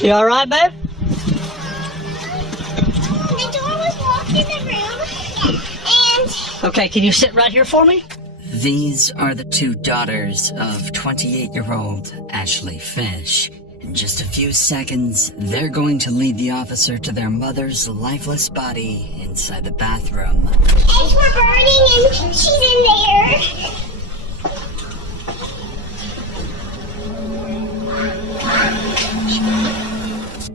You alright, babe? The door was locked in the room, and... Okay, can you sit right here for me? These are the two daughters of 28-year-old Ashley Fish. In just a few seconds, they're going to lead the officer to their mother's lifeless body inside the bathroom. Eggs were burning, and she's in there.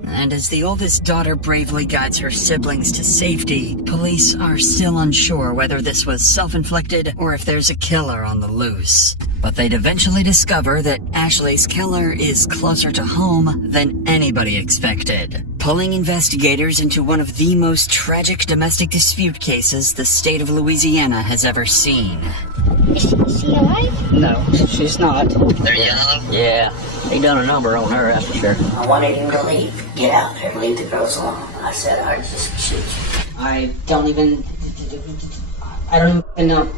And as the oldest daughter bravely guides her siblings to safety, police are still unsure whether this was self-inflicted or if there's a killer on the loose. But they'd eventually discover that Ashley's killer is closer to home than anybody expected, pulling investigators into one of the most tragic domestic dispute cases the state of Louisiana has ever seen. Is she alive? No, she's not. They're yellow? Yeah, they done a number on her, that's for sure. I wanted him to leave. Get out there and leave the girls alone. I said I'd just shoot you. I don't even know.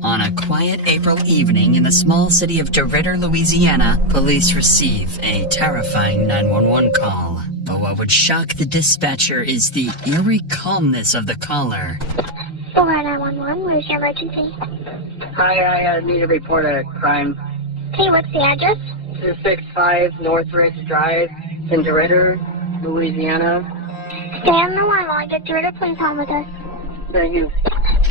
On a quiet April evening in the small city of DeRidder, Louisiana, police receive a terrifying 911 call. But what would shock the dispatcher is the eerie calmness of the caller. 911, where's your emergency? Hi, I need to report a crime. Hey, what's the address? 265 North Ridge Drive in DeRidder, Louisiana. Stay on the line while I get through to please home with us. Thank you.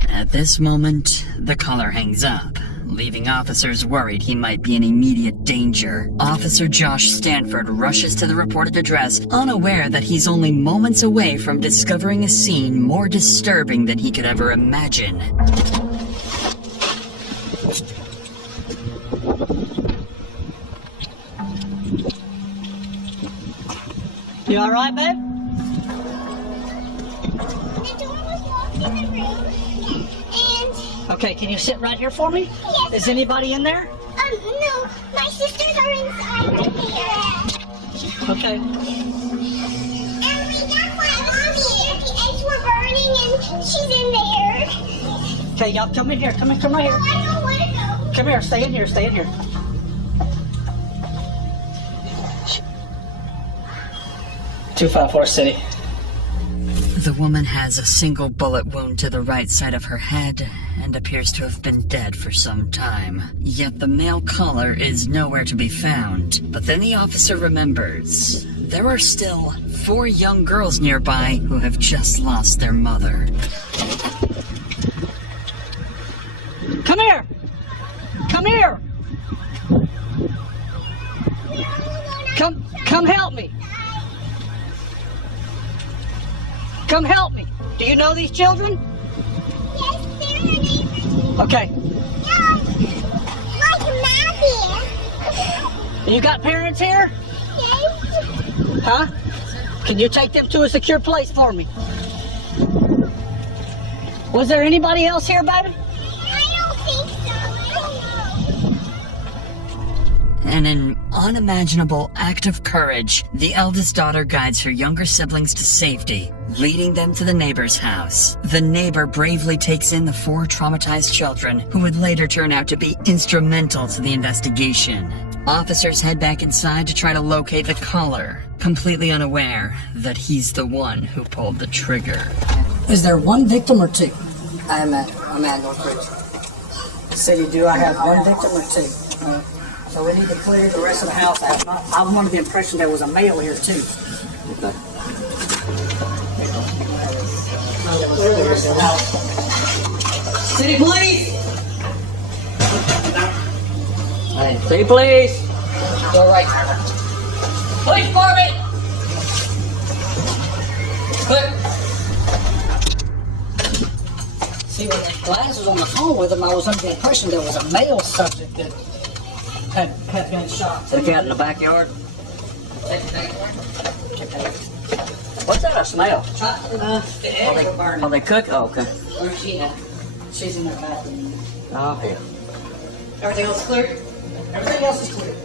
At this moment, the caller hangs up, leaving officers worried he might be in immediate danger. Officer Josh Stanford rushes to the reported address, unaware that he's only moments away from discovering a scene more disturbing than he could ever imagine. You alright, babe? The door was locked in the room, and... Okay, can you sit right here for me? Yes. Is anybody in there? No, my sisters are inside right there. Okay. And we got my mommy, the eggs were burning, and she's in there. Okay, y'all come in here. Come right No, here. I don't want to go. Come here, stay in here, stay in here. 254 City. The woman has a single bullet wound to the right side of her head and appears to have been dead for some time. Yet the male caller is nowhere to be found. But then the officer remembers there are still 4 young girls nearby who have just lost their mother. Come here! Come here! Come help me! Come help me! Do you know these children? Yes, they're her neighbors. Okay. Like Matthew. You got parents here? Yes. Huh? Can you take them to a secure place for me? Was there anybody else here, baby? I don't think so. I don't know. In an unimaginable act of courage, the eldest daughter guides her younger siblings to safety, leading them to the neighbor's house. The neighbor bravely takes in the 4 traumatized children, who would later turn out to be instrumental to the investigation. Officers head back inside to try to locate the caller, completely unaware that he's the one who pulled the trigger. Is there one victim or 2? I'm at North Ridge. City, do I have one victim or 2? So we need to clear the rest of the house out. I'm under the impression there was a male here too. Okay. Clear the rest of the house. City police! City police! Go right. Police department! Clear. See, when Gladys was on the phone with him, I was under the impression there was a male subject that had been shot. The cat in the backyard. What's that smell? The eggs were burning. Oh, they cook? Oh, okay. Where's she at? She's in her bathroom. Oh, yeah. Everything else clear? Everything else is clear.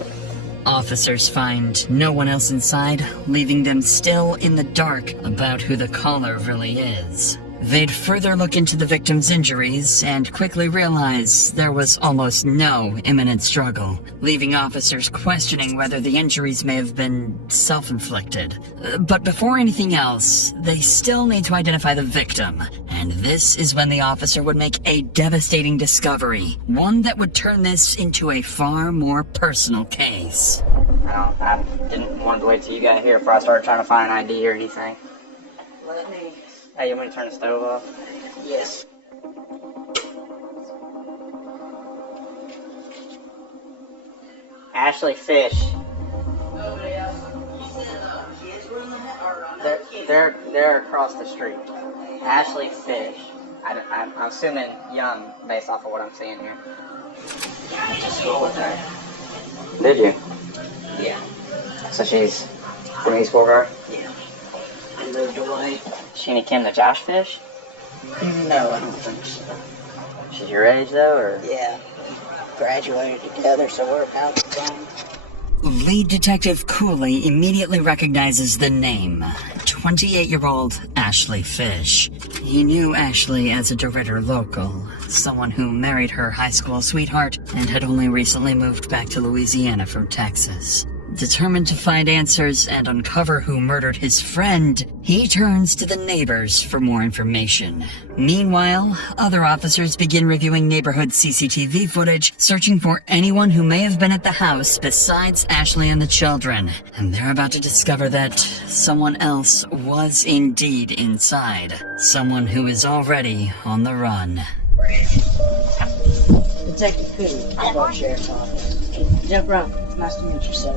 Officers find no one else inside, leaving them still in the dark about who the caller really is. They'd further look into the victim's injuries and quickly realize there was almost no imminent struggle, leaving officers questioning whether the injuries may have been self-inflicted. But before anything else, they still need to identify the victim, and this is when the officer would make a devastating discovery, one that would turn this into a far more personal case. I didn't want to wait till you got here before I started trying to find an ID or anything. Let me. Hey, you want me to turn the stove off? Yes. Ashley Fish. Nobody else. You said kids were in the house? They're across the street. Ashley Fish. I'm assuming young based off of what I'm seeing here. Just go with her. Did you? Yeah. So she's from East Beauregard? Yeah. I moved away. She any kin to Josh Fish? No, I don't think so. She's your age though, or? Yeah. Graduated together, so we're about the same. Lead Detective Cooley immediately recognizes the name, 28-year-old Ashley Fish. He knew Ashley as a DeRidder local, someone who married her high school sweetheart and had only recently moved back to Louisiana from Texas. Determined to find answers and uncover who murdered his friend, he turns to the neighbors for more information. Meanwhile, other officers begin reviewing neighborhood CCTV footage, searching for anyone who may have been at the house besides Ashley and the children. And they're about to discover that someone else was indeed inside. Someone who is already on the run. Detective Cooley, Clark Sheriff's Office. Jeff Brown, it's nice to meet you, sir.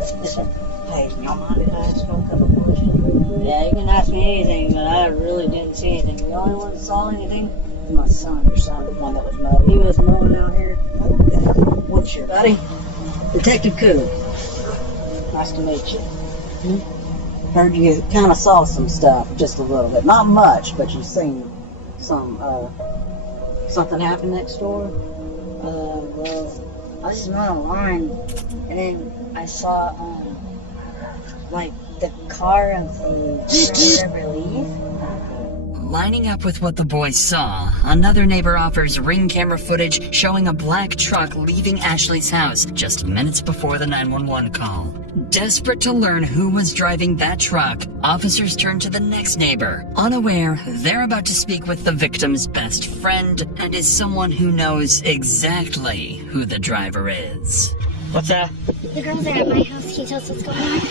Hey, y'all mind if I ask you a couple questions? Yeah, you can ask me anything, but I really didn't see anything. The only one that saw anything was my son, your son, the one that was mowing. He was mowing out here. Okay. What's your buddy? Detective Cooley. Nice to meet you. Heard you kind of saw some stuff, just a little bit. Not much, but you've seen some, something happen next door? Well, I was just mowing a line, and then I saw, like, the car of the relief. Lining up with what the boys saw, another neighbor offers ring camera footage showing a black truck leaving Ashley's house just minutes before the 911 call. Desperate to learn who was driving that truck, officers turn to the next neighbor, unaware they're about to speak with the victim's best friend and is someone who knows exactly who the driver is. What's that? The girls are at my house. Can you tell us what's going on?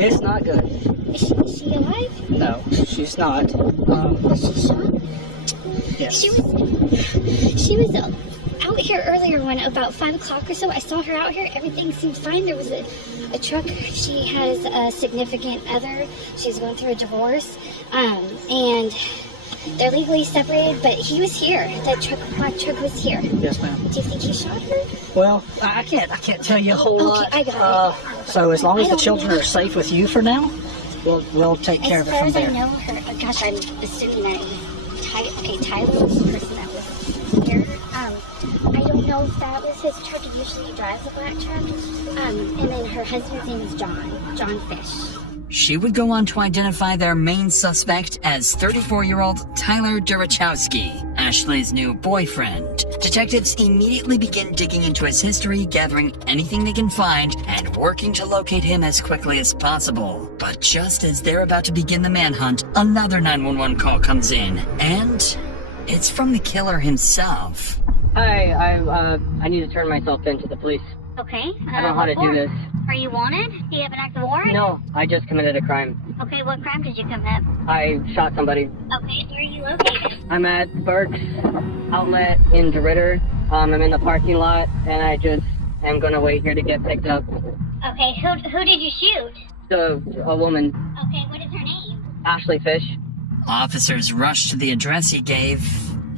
It's not good. Is she alive? No, she's not. Was she shot? Yes. She was out here earlier when about 5 o'clock or so. I saw her out here. Everything seemed fine. There was a truck. She has a significant other. She's going through a divorce. And they're legally separated, but he was here. That black truck was here. Yes, ma'am. Do you think he shot her? Well, I can't tell you a whole lot. I got it. So as long as I the don't children know. are safe with you for now, we'll take care As of it far from as I there. know, gosh, I'm assuming that Tyler was the person that was here. I don't know if that was his truck. He usually drives a black truck. And then her husband's name is John Fish. She would go on to identify their main suspect as 34-year-old Tyler Durachowski, Ashley's new boyfriend. Detectives immediately begin digging into his history, gathering anything they can find, and working to locate him as quickly as possible. But just as they're about to begin the manhunt, another 911 call comes in, and it's from the killer himself. Hi, I need to turn myself in to the police. Okay. I don't know how to do this. Are you wanted? Do you have an active warrant? No, I just committed a crime. Okay, what crime did you commit? I shot somebody. Okay, where are you located? I'm at Burke's Outlet in DeRidder. I'm in the parking lot, and I just am gonna wait here to get picked up. Okay, who did you shoot? A woman, Okay, what is her name? Ashley Fish. Officers rush to the address he gave,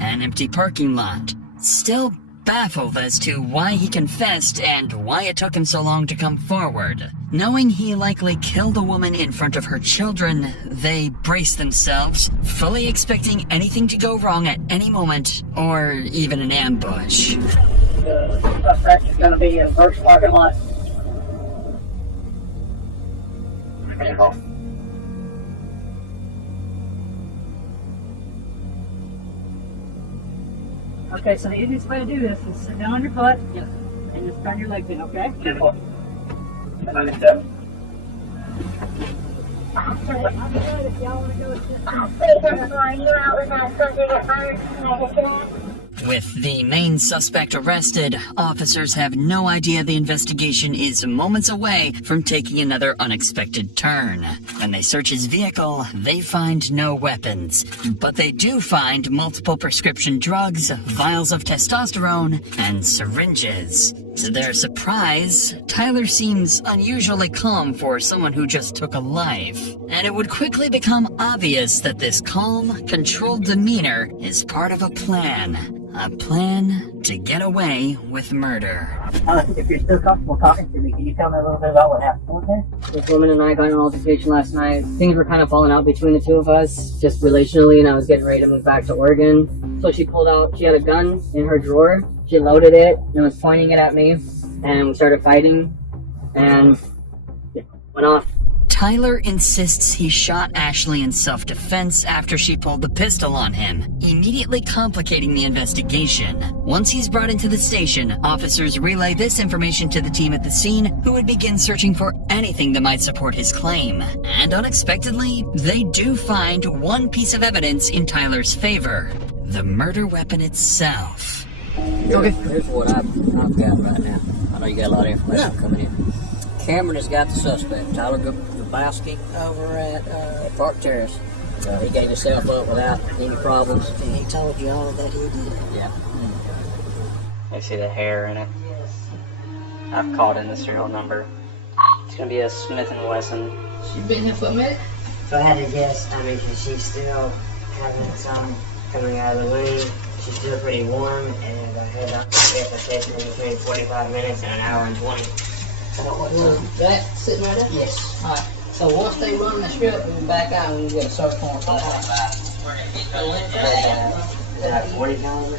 an empty parking lot. Still baffled as to why he confessed and why it took him so long to come forward. Knowing he likely killed a woman in front of her children, they brace themselves, fully expecting anything to go wrong at any moment, or even an ambush. The suspect is going to be in Burke's parking lot. Okay, so the easiest way to do this is sit down on your foot and just spread your legs in, okay? With the main suspect arrested, officers have no idea the investigation is moments away from taking another unexpected turn. When they search his vehicle, they find no weapons, but they do find multiple prescription drugs, vials of testosterone, and syringes. To their surprise, Tyler seems unusually calm for someone who just took a life, and it would quickly become obvious that this calm, controlled demeanor is part of a plan. A plan to get away with murder. If you're still comfortable talking to me, can you tell me a little bit about what happened over there? This woman and I got in an altercation last night. Things were kind of falling out between the two of us, just relationally, and I was getting ready to move back to Oregon. So she pulled out, she had a gun in her drawer. She loaded it and was pointing it at me, and we started fighting, and it went off. Tyler insists he shot Ashley in self-defense after she pulled the pistol on him, immediately complicating the investigation. Once he's brought into the station, officers relay this information to the team at the scene, who would begin searching for anything that might support his claim. And unexpectedly, they do find one piece of evidence in Tyler's favor: the murder weapon itself. Okay. Here's what I've got right now. I know you got a lot of information coming in. Cameron has got the suspect, Tyler Grabowski, over at Park Terrace. He gave himself up without any problems. And he told y'all that he did it. Yeah. I see the hair in it. I've called in the serial number. It's gonna be a Smith & Wesson. She been here for a minute? If I had to guess, I mean, she's still having some coming out of the womb. She's still pretty warm, and I had to guess it takes me between 45 minutes and an hour and 20. That sitting right there? Yes. Alright, so once they run the strip, we'll back out and we'll get a search warrant for that. Is that 40 caliber?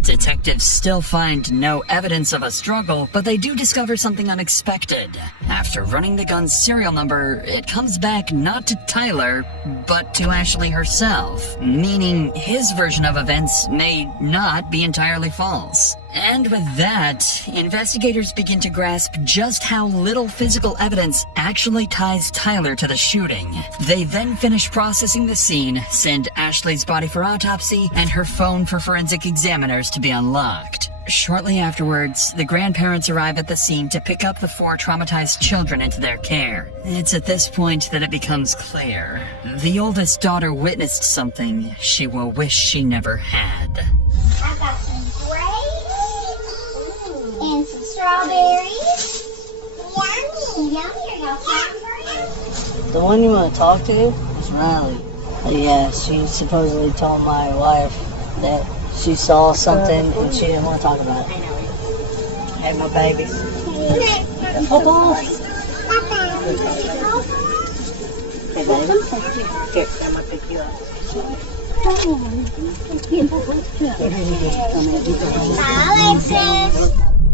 Detectives still find no evidence of a struggle, but they do discover something unexpected. After running the gun's serial number, it comes back not to Tyler, but to Ashley herself, meaning his version of events may not be entirely false. And with that, investigators begin to grasp just how little physical evidence actually ties Tyler to the shooting. They then finish processing the scene, send Ashley's body for autopsy, and her phone for forensic examiners to be unlocked. Shortly afterwards, the grandparents arrive at the scene to pick up the 4 traumatized children into their care. It's at this point that it becomes clear. The oldest daughter witnessed something she will wish she never had. I got some grapes and some strawberries. Yummy, yummy. The one you want to talk to is Riley. Yeah, she supposedly told my wife that she saw something and she didn't want to talk about it. Hey, my babies. Hold on. Hey, baby. Here, I'm going to pick you up.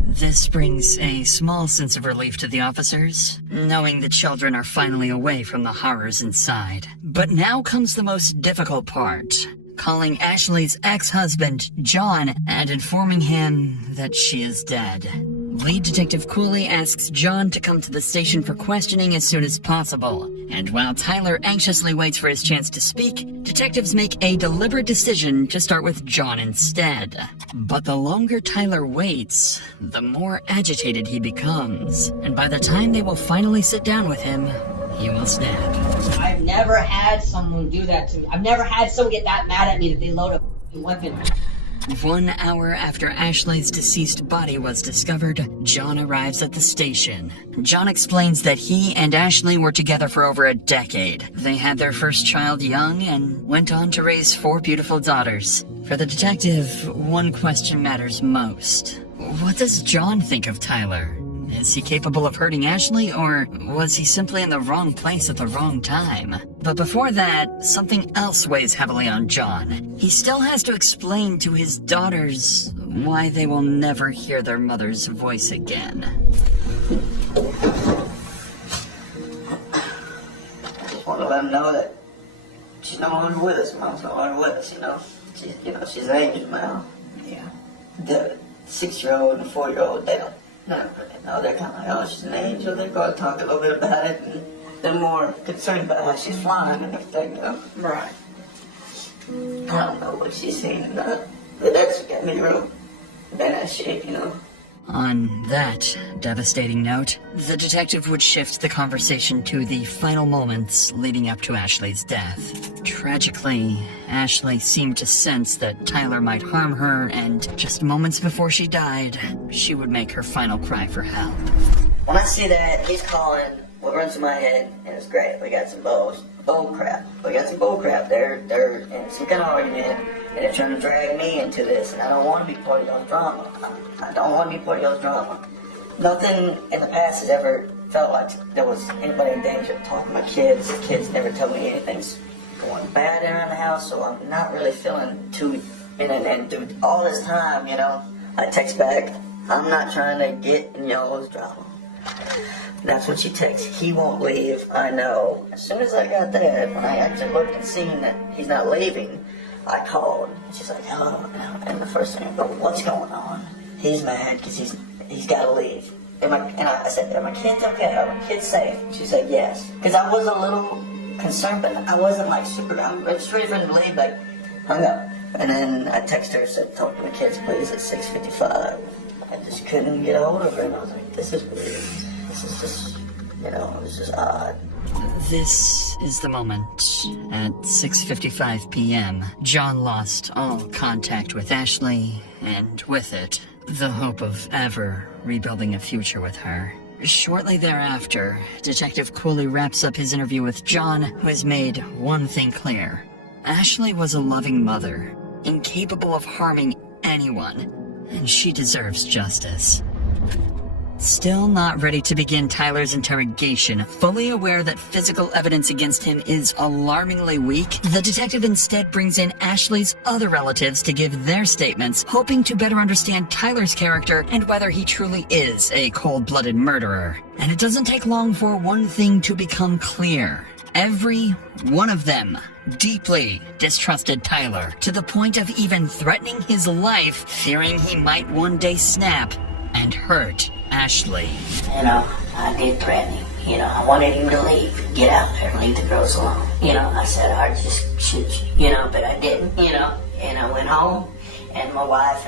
This brings a small sense of relief to the officers, knowing the children are finally away from the horrors inside. But now comes the most difficult part: calling Ashley's ex-husband, John, and informing him that she is dead. Lead Detective Cooley asks John to come to the station for questioning as soon as possible. And while Tyler anxiously waits for his chance to speak, detectives make a deliberate decision to start with John instead. But the longer Tyler waits, the more agitated he becomes. And by the time they will finally sit down with him, he will snap. I've never had someone do that to me. I've never had someone get that mad at me that they load a f***ing weapon. 1 hour after Ashley's deceased body was discovered, John arrives at the station. John explains that he and Ashley were together for over a decade. They had their first child young and went on to raise 4 beautiful daughters. For the detective, one question matters most. What does John think of Tyler? Is he capable of hurting Ashley, or was he simply in the wrong place at the wrong time? But before that, something else weighs heavily on John. He still has to explain to his daughters why they will never hear their mother's voice again. Just want to let them know that she's no longer with us. Mom's no longer with us, you know. She's an angel now. Yeah. the 6-year-old and the 4-year-old, they don't really know. They're kind of like, oh, she's an angel. They go and talk a little bit about it, and they're more concerned about how she's flying and everything, you know? Right. I don't know what she's seen, but that's got me real bad shape, you know? On that devastating note, the detective would shift the conversation to the final moments leading up to Ashley's death. Tragically, Ashley seemed to sense that Tyler might harm her, and just moments before she died, she would make her final cry for help. When I see that, he's calling, what runs through my head, and it's great. We got some bull crap. We got some bull crap. They're in some kind of argument, and they're trying to drag me into this, and I don't want to be part of y'all's drama. I don't want to be part of y'all's drama. Nothing in the past has ever felt like there was anybody in danger. Talking to my kids, the kids never tell me anything's going bad around the house, so I'm not really feeling too, and through all this time, you know, I text back, I'm not trying to get in y'all's drama. That's what she texts. He won't leave, I know. As soon as I got that, when I actually looked and seen that he's not leaving, I called. She's like, oh, and the first thing I go, what's going on? He's mad because he's got to leave. And I said, are my kids okay? Are my kids safe? She said, yes. Because I was a little concerned, but I wasn't like super, I'm just ready for him to leave, like, hung up. And then I texted her, said, talk to my kids, please, at 6:55. I just couldn't get a hold of her, and I was like, this is weird. This is just, you know, this is odd. This is the moment. At 6:55 p.m., John lost all contact with Ashley, and with it, the hope of ever rebuilding a future with her. Shortly thereafter, Detective Cooley wraps up his interview with John, who has made one thing clear. Ashley was a loving mother, incapable of harming anyone, and she deserves justice. Still not ready to begin Tyler's interrogation, fully aware that physical evidence against him is alarmingly weak, the detective instead brings in Ashley's other relatives to give their statements, hoping to better understand Tyler's character and whether he truly is a cold-blooded murderer. And it doesn't take long for one thing to become clear. Every one of them deeply distrusted Tyler, to the point of even threatening his life, fearing he might one day snap and hurt Ashley. You know, I did threaten him. You know, I wanted him to leave, get out there, leave the girls alone. You know, I said I'd just shoot you, you know, but I didn't, you know. And I went home, and my wife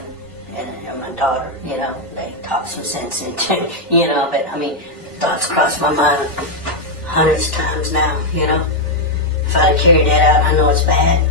and my daughter, you know, they talked some sense into, you know, but I mean, thoughts crossed my mind hundreds of times now, you know. If I'd have carried that out, I know it's bad,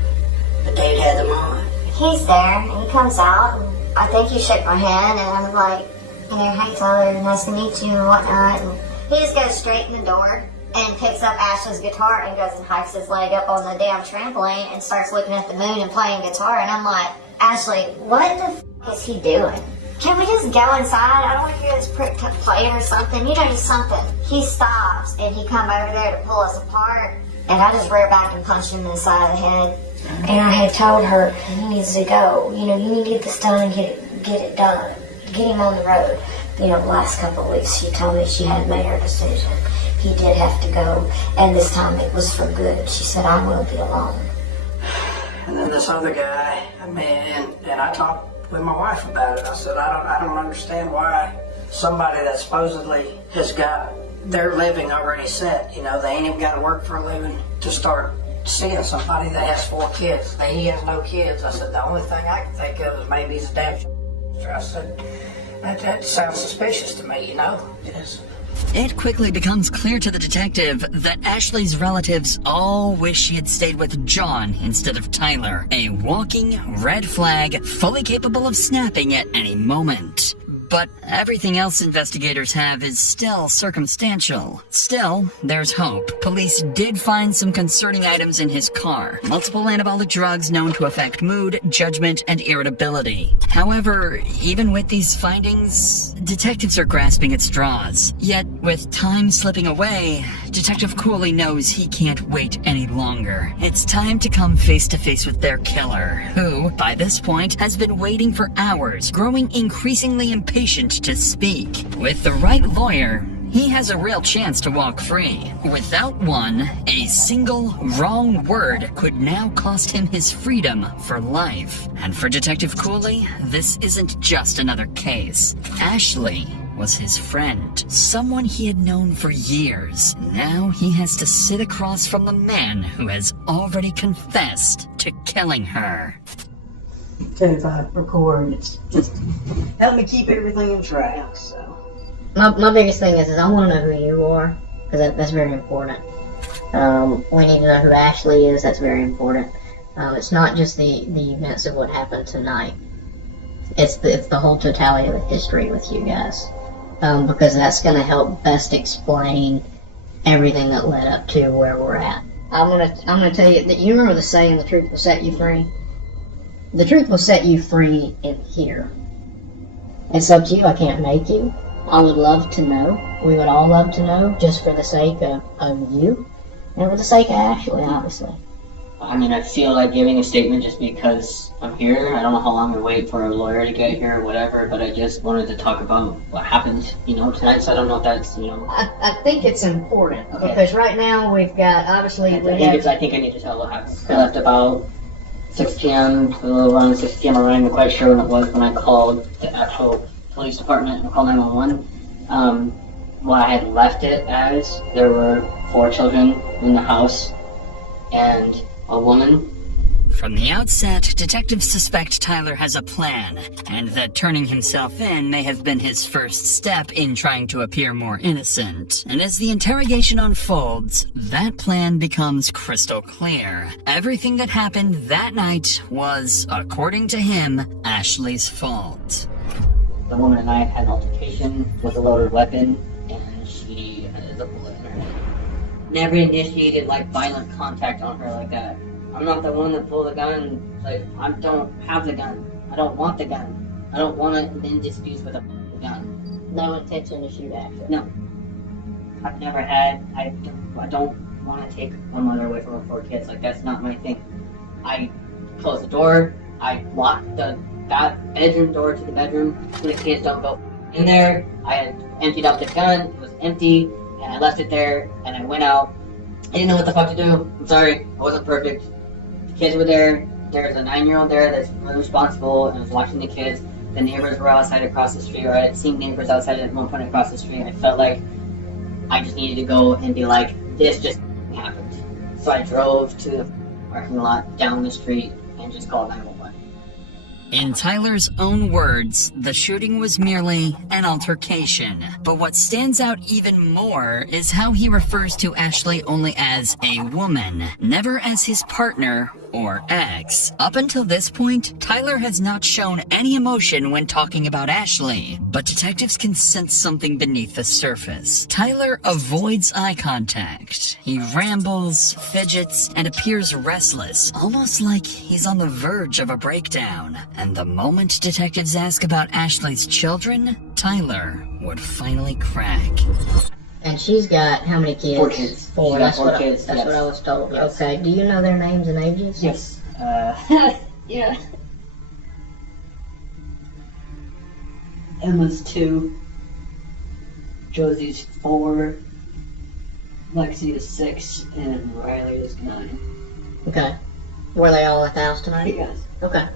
but they'd had them on. He's there, and he comes out, and I think he shook my hand, and I'm like, hey Tyler, nice to meet you, and whatnot. And he just goes straight in the door and picks up Ashley's guitar and goes and hikes his leg up on the damn trampoline and starts looking at the moon and playing guitar. And I'm like, Ashley, what the f*** is he doing? Can we just go inside? I don't want to hear this prick playing or something. You know, just something. He stops, and he come over there to pull us apart, and I just rear back and punch him in the side of the head. And I had told her, he needs to go. You know, you need to get this done and get it done. Get him on the road. You know, the last couple of weeks she told me she had made her decision. He did have to go, and this time it was for good. She said, I will be alone. And then this other guy, I mean, and I talked with my wife about it. I said, I don't understand why somebody that supposedly has got their living already set, you know, they ain't even got to work for a living to start seeing somebody that has 4 kids. He has no kids. I said, the only thing I can think of is maybe his dad. I said, that sounds suspicious to me, you know? Yes. It quickly becomes clear to the detective that Ashley's relatives all wish she had stayed with John instead of Tyler. A walking red flag, fully capable of snapping at any moment. But everything else investigators have is still circumstantial. Still, there's hope. Police did find some concerning items in his car. Multiple anabolic drugs known to affect mood, judgment, and irritability. However, even with these findings, detectives are grasping at straws. Yet, with time slipping away, Detective Cooley knows he can't wait any longer. It's time to come face to face with their killer, who, by this point, has been waiting for hours, growing increasingly impatient to speak. With the right lawyer, he has a real chance to walk free. Without one, a single wrong word could now cost him his freedom for life. And for Detective Cooley, this isn't just another case. Ashley was his friend, someone he had known for years. Now he has to sit across from the man who has already confessed to killing her. So if I record, it's just help me keep everything in track, so. My biggest thing is I want to know who you are, because that's very important. We need to know who Ashley is, that's very important. It's not just the events of what happened tonight. It's the whole totality of the history with you guys. Because that's going to help best explain everything that led up to where we're at. I'm gonna tell you that you remember the saying, "The truth will set you free." The truth will set you free in here. It's up to you. I can't make you. I would love to know. We would all love to know, just for the sake of you, and for the sake of Ashley, obviously. I mean, I feel like giving a statement just because I'm here. I don't know how long we wait for a lawyer to get here or whatever, but I just wanted to talk about what happened, tonight, so I don't know if that's, I think it's important, Okay. because right now we've got, obviously, I think I need to tell what happened. I left about 6 p.m., a little around 6 p.m. I'm not even quite sure when it was when I called the actual police department and called 911. What I had left it as, there were 4 children in the house, and a woman. From the outset, detectives suspect Tyler has a plan, and that turning himself in may have been his first step in trying to appear more innocent. And as the interrogation unfolds, that plan becomes crystal clear. Everything that happened that night was, according to him, Ashley's fault. The woman and I had an altercation with a loaded weapon, and she had a bullet in her head. Never initiated, violent contact on her like that. I'm not the one that pulled the gun. I don't have the gun. I don't want the gun. I don't want to in disputes with a gun. no intention to shoot Ashley. No. I've never had. I don't want to take my mother away from her 4 kids. That's not my thing. I closed the door. I locked the bedroom door to the bedroom so the kids don't go in there. I had emptied out the gun. It was empty, and I left it there, and I went out. I didn't know what the fuck to do. I'm sorry. I wasn't perfect. The kids were there. There's a 9-year-old there that's really responsible and was watching the kids. The neighbors were outside across the street, or I had seen neighbors outside at one point across the street. I felt like I just needed to go and be like, this just happened. So I drove to the parking lot down the street and just called 911. In Tyler's own words, the shooting was merely an altercation. But what stands out even more is how he refers to Ashley only as a woman, never as his partner or ex. Up until this point, Tyler has not shown any emotion when talking about Ashley, but detectives can sense something beneath the surface. Tyler avoids eye contact. He rambles, fidgets, and appears restless, almost like he's on the verge of a breakdown. And the moment detectives ask about Ashley's children, Tyler would finally crack. And she's got how many kids? 4 kids. 4. That's what I was told. Yes. Okay. Do you know their names and ages? Yes. Yeah. Emma's 2. Josie's 4. Lexi is 6. And Riley is 9. Okay. Were they all at the house tonight? Yes. Okay.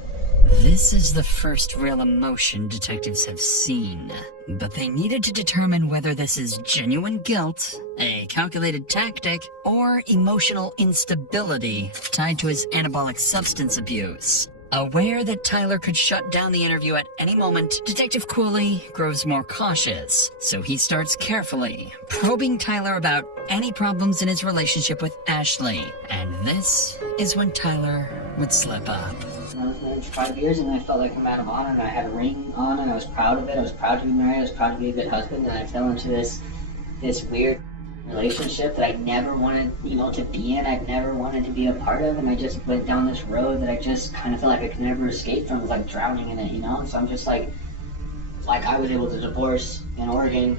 This is the first real emotion detectives have seen, but they needed to determine whether this is genuine guilt, a calculated tactic, or emotional instability tied to his anabolic substance abuse. Aware that Tyler could shut down the interview at any moment, Detective Cooley grows more cautious, so he starts carefully, probing Tyler about any problems in his relationship with Ashley. And this is when Tyler would slip up. I was married for 5 years, and I felt like a man of honor, and I had a ring on, and I was proud of it. I was proud to be married. I was proud to be a good husband, and I fell into this weird relationship that I never wanted, to be in. I've never wanted to be a part of, and I just went down this road that I just kind of felt like I could never escape from. It was like drowning in it, So I'm just like I was able to divorce in Oregon,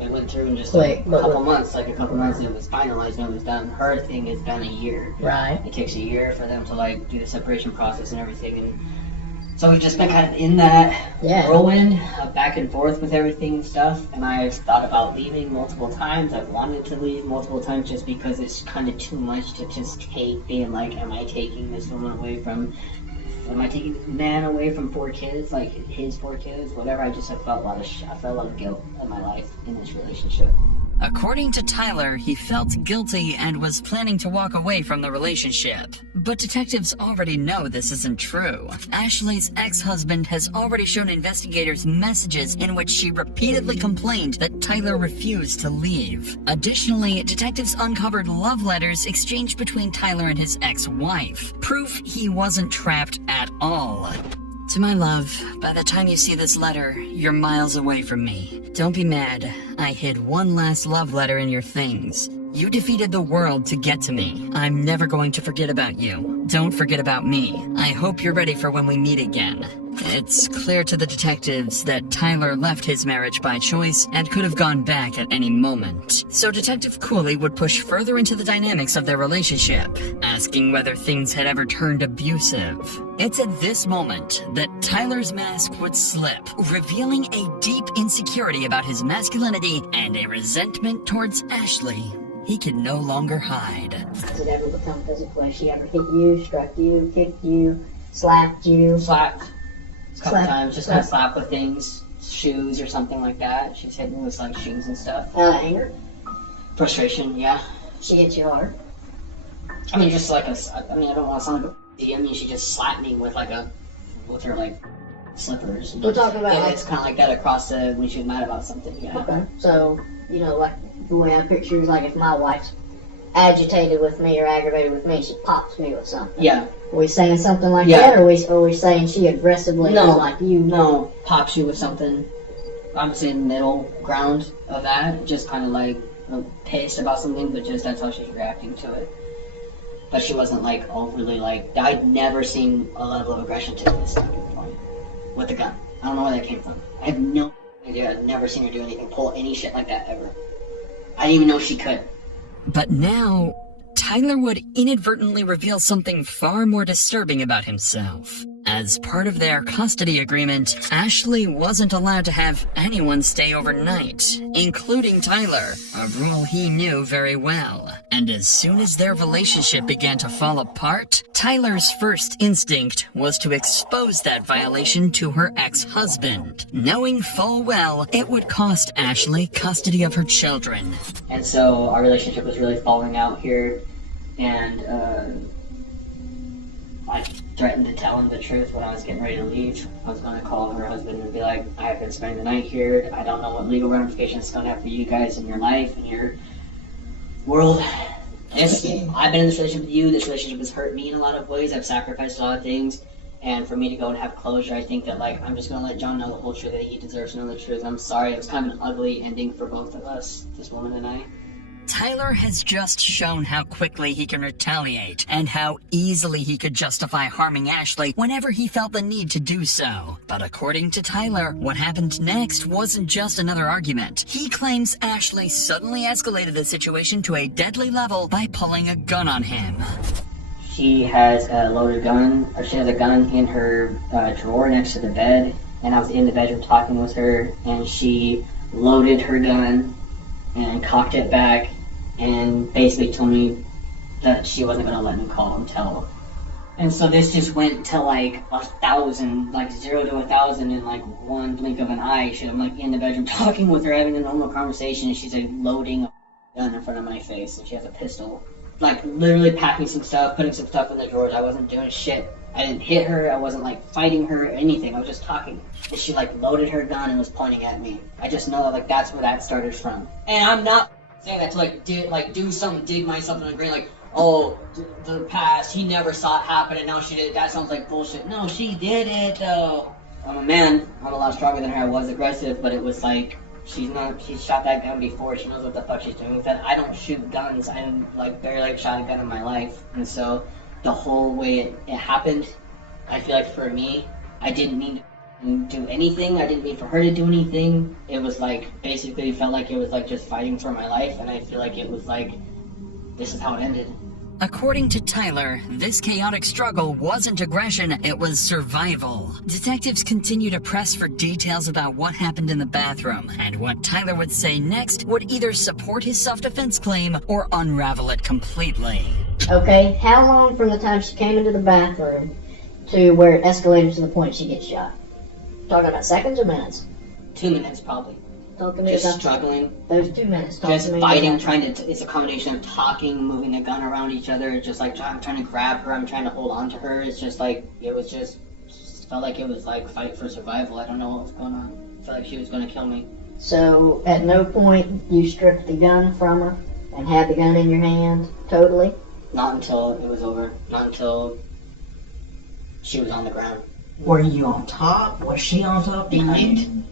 it went through in just a couple months, and it was finalized and it was done. Her thing has been a year. Right. It takes a year for them to do the separation process and everything, and So we've just been kind of in that Yeah. whirlwind of back and forth with everything and stuff. And I've thought about leaving multiple times. I've wanted to leave multiple times just because it's kind of too much to just take, being like, am I taking this man away from 4 kids, like his 4 kids, whatever. I felt a lot of guilt in my life in this relationship. According to Tyler, he felt guilty and was planning to walk away from the relationship. But detectives already know this isn't true. Ashley's ex-husband has already shown investigators messages in which she repeatedly complained that Tyler refused to leave. Additionally, detectives uncovered love letters exchanged between Tyler and his ex-wife, proof he wasn't trapped at all. To my love, by the time you see this letter, you're miles away from me. Don't be mad. I hid one last love letter in your things. You defeated the world to get to me. I'm never going to forget about you. Don't forget about me. I hope you're ready for when we meet again. It's clear to the detectives that Tyler left his marriage by choice and could have gone back at any moment. So Detective Cooley would push further into the dynamics of their relationship, asking whether things had ever turned abusive. It's at this moment that Tyler's mask would slip, revealing a deep insecurity about his masculinity and a resentment towards Ashley he can no longer hide. Has it ever become physical? Has she ever hit you, struck you, kicked you, slapped you? Slapped. A couple times, just kind of slap with things, shoes or something like that. She's hit me with like shoes and stuff. Anger? Frustration, yeah. She hit you hard? I mean, just like I don't want to sound like a I mean, she just slapped me with her like slippers. We're talking about it's kind of like that across when she was mad about something, yeah. Okay, so, like the way I picture is like if my wife's agitated with me or aggravated with me, she pops me with something. Yeah. Are we saying something like that, or are we saying she aggressively is like you? No, pops you with something. I'm saying middle ground of that, just kind of like pissed about something, but just that's how she's reacting to it. But she wasn't like overly like, I'd never seen a level of aggression to this point with a gun. I don't know where that came from. I have no idea. I've never seen her do anything, pull any shit like that ever. I didn't even know she could. But now, Tyler would inadvertently reveal something far more disturbing about himself. As part of their custody agreement, Ashley wasn't allowed to have anyone stay overnight, including Tyler, a rule he knew very well. And as soon as their relationship began to fall apart, Tyler's first instinct was to expose that violation to her ex-husband, knowing full well it would cost Ashley custody of her children. And so our relationship was really falling out here, and I threatened to tell him the truth when I was getting ready to leave. I was going to call her husband and be like, I have been spending the night here. I don't know what legal ramifications it's going to have for you guys in your life and your world. I've been in this relationship with you. This relationship has hurt me in a lot of ways. I've sacrificed a lot of things. And for me to go and have closure, I think that I'm just going to let John know the whole truth, that he deserves to know the truth. I'm sorry. It was kind of an ugly ending for both of us, this woman and I. Tyler has just shown how quickly he can retaliate, and how easily he could justify harming Ashley whenever he felt the need to do so. But according to Tyler, what happened next wasn't just another argument. He claims Ashley suddenly escalated the situation to a deadly level by pulling a gun on him. She has a loaded gun, or she has a gun in her drawer next to the bed, and I was in the bedroom talking with her, and she loaded her gun and cocked it back and basically told me that she wasn't going to let me call and tell. And so this just went to 1,000, 0 to 1,000 in one blink of an eye. I'm in the bedroom talking with her, having a normal conversation, and she's loading a gun in front of my face, and she has a pistol. Literally packing some stuff, putting some stuff in the drawers. I wasn't doing shit. I didn't hit her, I wasn't fighting her or anything, I was just talking. And she loaded her gun and was pointing at me. I just know that that's where that started from. And I'm not saying that to do something, dig myself in the grave, oh, the past, he never saw it happen and now she did it. That sounds like bullshit. No, she did it though. I'm a man, I'm a lot stronger than her, I was aggressive, but it was she's shot that gun before, she knows what the fuck she's doing with it. I don't shoot guns, I barely shot a gun in my life. And so the whole way it happened, I feel for me, I didn't mean to do anything. I didn't mean for her to do anything. It was basically felt like it was just fighting for my life, and I feel it was this is how it ended. According to Tyler, this chaotic struggle wasn't aggression, it was survival. Detectives continue to press for details about what happened in the bathroom, and what Tyler would say next would either support his self-defense claim or unravel it completely. Okay, how long from the time she came into the bathroom to where it escalated to the point she gets shot? Talking about seconds or minutes? 2 minutes probably. Talk to me Just about struggling. those 2 minutes. Talk Just to me fighting, about trying to, it's a combination of talking, moving the gun around each other, just like I'm trying to grab her, I'm trying to hold on to her. It's just like, it was just felt like it was like fight for survival. I don't know what was going on. I felt like she was going to kill me. So, at no point you stripped the gun from her and had the gun in your hand, totally? Not until it was over. Not until she was on the ground. Were you on top? Was she on top? Behind.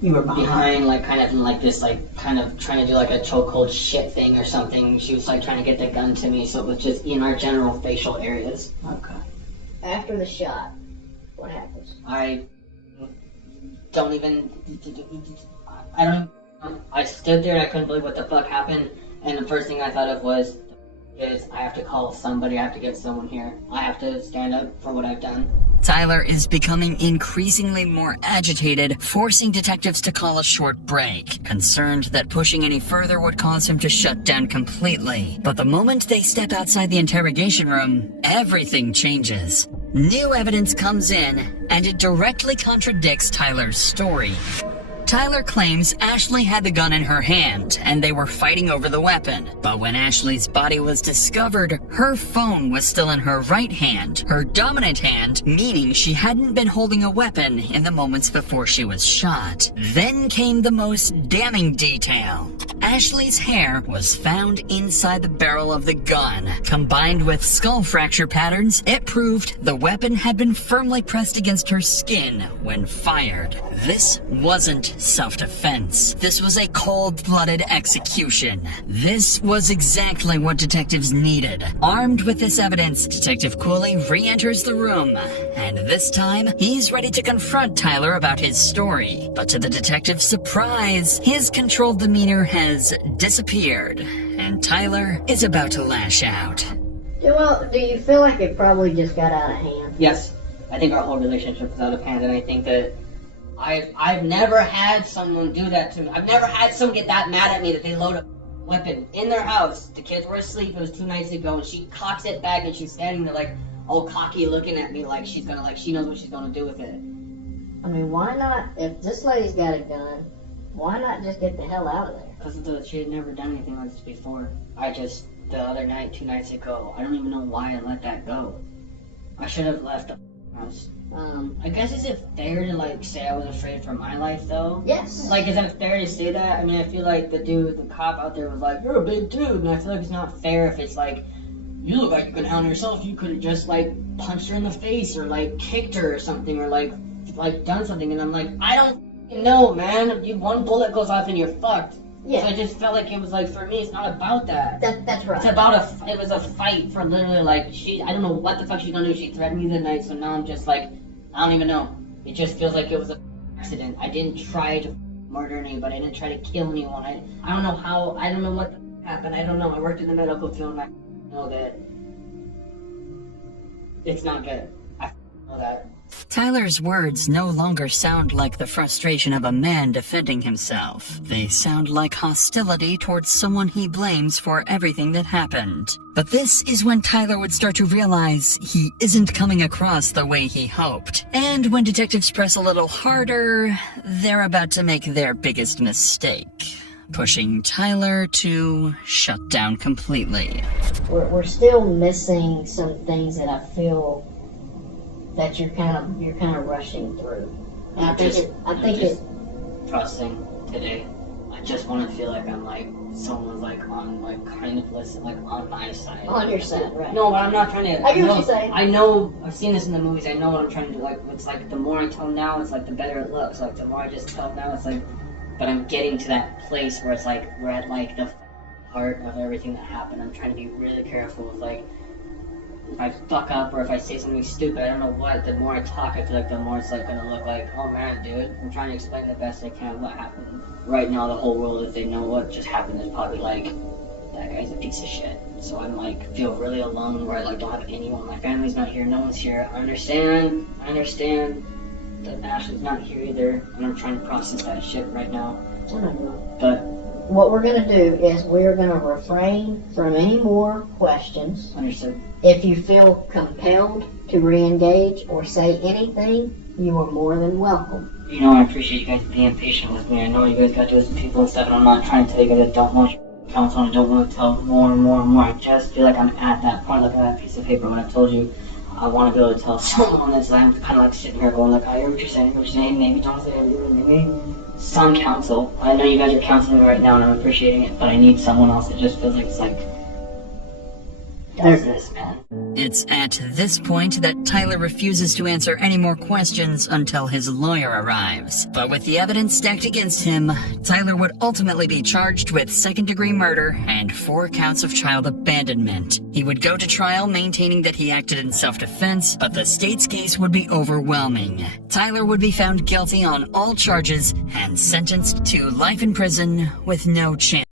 You were behind. Like kind of like this, like kind of trying to do like a chokehold shit thing or something. She was like trying to get the gun to me, so it was just in our general facial areas. Okay. After the shot, what happens? I don't even. I stood there and I couldn't believe what the fuck happened. And the first thing I thought of was, I have to call somebody. I have to get someone here. I have to stand up for what I've done. Tyler is becoming increasingly more agitated, forcing detectives to call a short break, concerned that pushing any further would cause him to shut down completely. But the moment they step outside the interrogation room, everything changes. New evidence comes in, and it directly contradicts Tyler's story. Tyler claims Ashley had the gun in her hand, and they were fighting over the weapon. But when Ashley's body was discovered, her phone was still in her right hand, her dominant hand, meaning she hadn't been holding a weapon in the moments before she was shot. Then came the most damning detail. Ashley's hair was found inside the barrel of the gun. Combined with skull fracture patterns, it proved the weapon had been firmly pressed against her skin when fired. This wasn't self-defense. This was a cold-blooded execution. This was exactly what detectives needed. Armed with this evidence, Detective Cooley re-enters the room, and this time, he's ready to confront Tyler about his story. But to the detective's surprise, his controlled demeanor has disappeared, and Tyler is about to lash out. Well, do you feel like it probably just got out of hand? Yes. I think our whole relationship was out of hand, and I think that I've never had someone do that to me. I've never had someone get that mad at me that they load a weapon in their house. The kids were asleep. It was 2 nights ago, and she cocks it back, and she's standing there like all cocky, looking at me like she's gonna she knows what she's gonna do with it. I mean, why not? If this lady's got a gun, why not just get the hell out of there? Because she had never done anything like this before. The other night, 2 nights ago, I don't even know why I let that go. I should have left the house. I guess is it fair to say I was afraid for my life though? Yes. Is it fair to say that? I mean, I feel like the cop out there was like, you're a big dude, and I feel like it's not fair if it's like, you look like you could handle yourself. You could have just punched her in the face or kicked her or something or done something. And I'm like, I don't know, man. One bullet goes off and you're fucked. Yeah. So I just felt like it was for me, it's not about that. That's right. It's about it was a fight for literally I don't know what the fuck she's gonna do. She threatened me the night, so now I'm just I don't even know. It just feels like it was an accident. I didn't try to murder anybody. I didn't try to kill anyone. I don't know how, I don't know what happened. I don't know. I worked in the medical field and I know that it's not good. I know that. Tyler's words no longer sound like the frustration of a man defending himself. They sound like hostility towards someone he blames for everything that happened. But this is when Tyler would start to realize he isn't coming across the way he hoped. And when detectives press a little harder, they're about to make their biggest mistake, pushing Tyler to shut down completely. We're still missing some things that I feel that you're kind of rushing through. And I think it processing today. I just want to feel like I'm someone's on kind of listen on my side. On your side, right? No, but I'm not trying to. I get what you're saying. I know I've seen this in the movies. I know what I'm trying to do. It's the more I tell them now, it's the better it looks. The more I just tell them now, it's but I'm getting to that place where it's we're at the heart of everything that happened. I'm trying to be really careful with if I fuck up or if I say something stupid, I don't know what, the more I talk, I feel like the more it's gonna look oh man, dude, I'm trying to explain the best I can what happened. Right now, the whole world, if they know what just happened, is probably that guy's a piece of shit. So I'm like, feel really alone where I like don't have anyone. My family's not here, no one's here. I understand that Ashley's not here either, and I'm trying to process that shit right now. But What we're going to do is we're going to refrain from any more questions. understood. If you feel compelled to re-engage or say anything, you are more than welcome. You know, I appreciate you guys being patient with me. I know you guys got those people and stuff, and I'm not trying to tell you guys I don't want counsel and I don't want to tell more and more and more. I just feel like I'm at that point. Look at that piece of paper when I told you I want to be able to tell someone this. I'm kind of like sitting here going like, I hear what you're saying, maybe don't say it, maybe some counsel. I know you guys are counseling me right now and I'm appreciating it, but I need someone else. It just feels like it's like, does this, man. It's at this point that Tyler refuses to answer any more questions until his lawyer arrives. But with the evidence stacked against him, Tyler would ultimately be charged with second-degree murder and 4 counts of child abandonment. He would go to trial maintaining that he acted in self-defense, but the state's case would be overwhelming. Tyler would be found guilty on all charges and sentenced to life in prison with no chance.